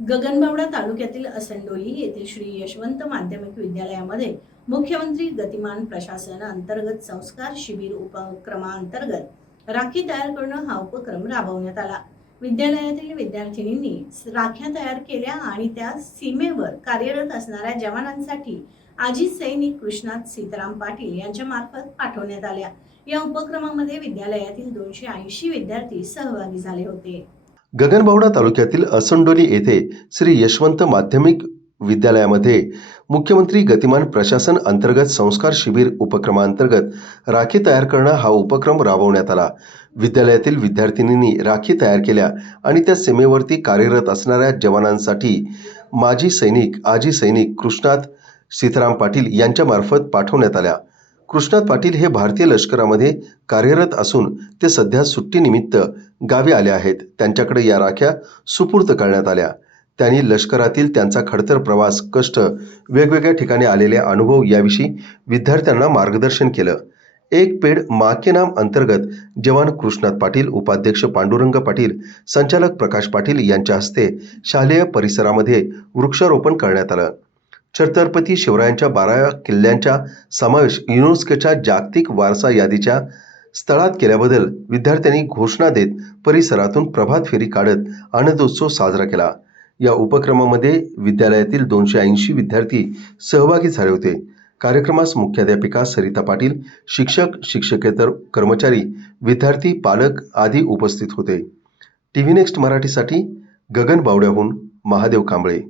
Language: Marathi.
गगनबावडा तालुक्यातील असंडोली येथील श्री यशवंत माध्यमिक विद्यालयामध्ये मुख्यमंत्री गतिमान प्रशासन अंतर्गत संस्कार शिबिर उपक्रमांतर्गत राखी तयार करणं हा उपक्रम राबवण्यात आला. विद्यालयातील विद्यार्थिनींनी राख्या तयार केल्या आणि त्या सीमेवर कार्यरत असणाऱ्या जवानांसाठी आजी सैनिक कृष्णात सीताराम पाटील यांच्या मार्फत पाठवण्यात आल्या. या उपक्रमामध्ये विद्यालयातील दोनशे ऐंशी विद्यार्थी सहभागी झाले होते. गगनबावडा तालुक्यातील असंडोली येथे श्री यशवंत माध्यमिक विद्यालयामध्ये मुख्यमंत्री गतिमान प्रशासन अंतर्गत संस्कार शिबिर उपक्रमांतर्गत राखी तयार करणं हा उपक्रम राबवण्यात आला. विद्यालयातील विद्यार्थिनींनी राखी तयार केल्या आणि त्या सीमेवरती कार्यरत असणाऱ्या जवानांसाठी माजी सैनिक आजी सैनिक कृष्णात सीताराम पाटील यांच्यामार्फत पाठवण्यात आल्या. कृष्णात पाटील हे भारतीय लष्करामध्ये कार्यरत असून ते सध्या सुट्टीनिमित्त गावी आल्या आहेत. त्यांच्याकडे या राख्या सुपूर्त करण्यात आल्या. त्यांनी लष्करातील त्यांचा खडतर प्रवास कष्ट वेगवेगळ्या ठिकाणी आलेले अनुभव याविषयी विद्यार्थ्यांना मार्गदर्शन केलं. एक पेड माँ के नाम अंतर्गत जवान कृष्णात पाटील उपाध्यक्ष पांडुरंग पाटील संचालक प्रकाश पाटील यांच्या हस्ते शालेय परिसरामध्ये वृक्षारोपण करण्यात आलं. छत्रपती शिवरायांच्या बारा किल्ल्यांचा समावेश युनेस्कोच्या जागतिक वारसा यादीच्या स्थळात केल्याबद्दल विद्यार्थ्यांनी घोषणा देत परिसरातून प्रभात फेरी काढत आनंदोत्सव साजरा केला. या उपक्रमामध्ये विद्यालयातील दोनशे ऐंशी विद्यार्थी सहभागी झाले होते. कार्यक्रमास मुख्याध्यापिका सरिता पाटील शिक्षक शिक्षकेतर कर्मचारी विद्यार्थी पालक आदी उपस्थित होते. टी व्ही नेक्स्ट मराठीसाठी गगन बावड्याहून महादेव कांबळे.